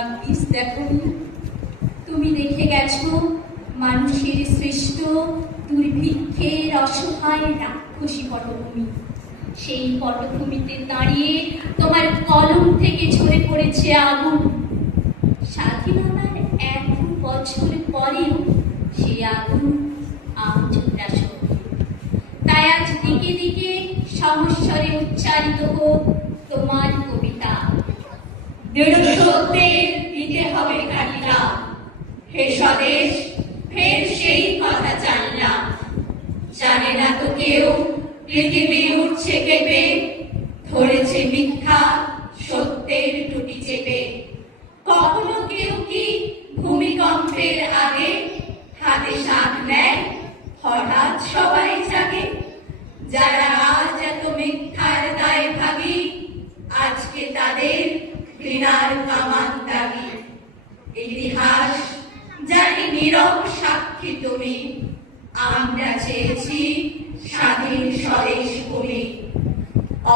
ভাগ্যিস দেখোনি। তুমি দেখে গেছো মানুষের সৃষ্ট দুর্ভিক্ষের অসহায় রাক্ষসী পটভূমি। সেই পটভূমিতে দাঁড়িয়ে তোমার কলম থেকে ঝরে পড়েছে আগুন। স্বাধীনতার 1 বছর পরেও সে আগুন আজ প্রাসঙ্গিক। তাই আজ দিকে দিকে সমস্বরে উচ্চারিত হোক তোমার কবিতা। দৃঢ় সত্যের দিতে হবে কালিকা, হে স্বদেশ ফের সেই কথা জানলাম। জানে না তো কেউ পৃথিবী উঠছে কেঁপে, ধরেছে মিথ্যা সত্যের টুটি চেপে। কখনো কেউ কি ভূমিকম্পের আগে হাতে শাঁখ নেয়, হঠাৎ সবাই জাগে? যারা আজ এত মিথ্যার দায় ভাগী, আজকে তাদের ঘৃণার কামান দাগি। ইতিহাস জানি নীরব সাক্ষী তুমি, আমরা চেয়েছি স্বাধীন স্বদেশ ভূমি।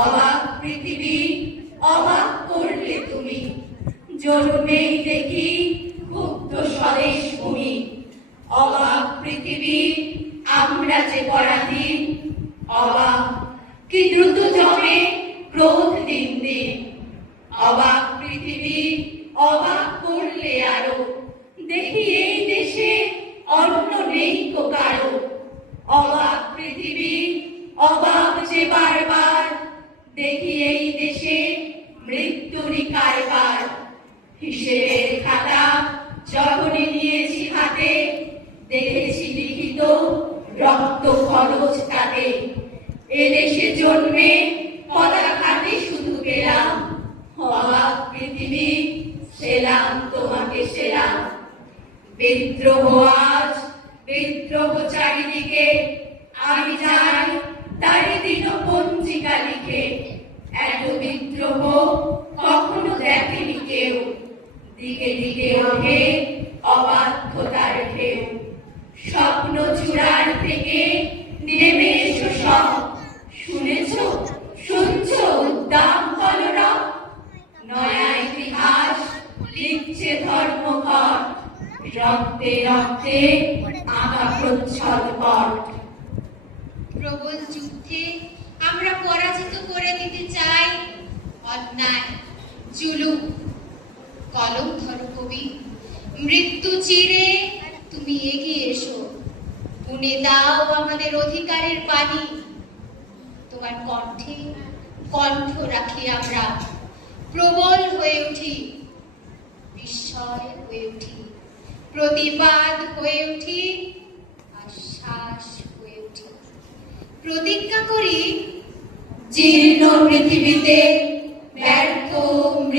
অবাক পৃথিবী অবাক করলে তুমি, জন্মেই দেখি ক্ষুব্ধ স্বদেশ ভূমি। অবাক পৃথিবী আমরা যে পরাধীন, অবাক কি দ্রুত জমে ক্রোধ দিন দিন। অবাক পৃথিবী অবাক করলে আরো, দেখি এই দেশে অন্য নেই তো কারো। অবাক পৃথিবী অবাক যে বারবার, দেখি এই দেশে মৃত্যুরই কারবার। হিসেবের খাতা যখনই নিয়েছি হাতে, দেখেছি লিখিত রক্ত খরচ তাতে। এদেশে জন্মে পদাঘাতে শুধু পেলাম, অবাক পৃথিবী সেলাম তোমাকে সেলাম। বিদ্রোহ আজ বিদ্রোহ চারিদিকে, আমি যাই তারি দিন পঞ্জিকা লিখে। এত বিদ্রোহ কখনো দেখেনি কেউ, দিকে দিকে ওঠে অবাধ্যতার ঢেউ। স্বপ্ন চূড়ার থেকে নেমে এসো সব, শুনেছ শুনছ উদ্দাম কলরব। নয়া ইতিহাস লিখছে ধর্মঘট, রক্তে রক্তে আঁকা প্রচ্ছদ পট। প্রবল যুদ্ধে আমরা পরাজিত করে দিতে চাই অন্যায় জুলুম। কলম ধরো কবি, মৃত্যু চিরে তুমি এগিয়ে এসো। বুনে দাও আমাদের অধিকারের পানি, তোমার কণ্ঠে কণ্ঠ রাখি আমরা। প্রবল হয়ে উঠি, বিস্ময় হয়ে উঠি, প্রতিবাদ হয়ে উঠি, আশ্বাস হয়ে উঠি। প্রতিজ্ঞা করি জীর্ণ পৃথিবীতে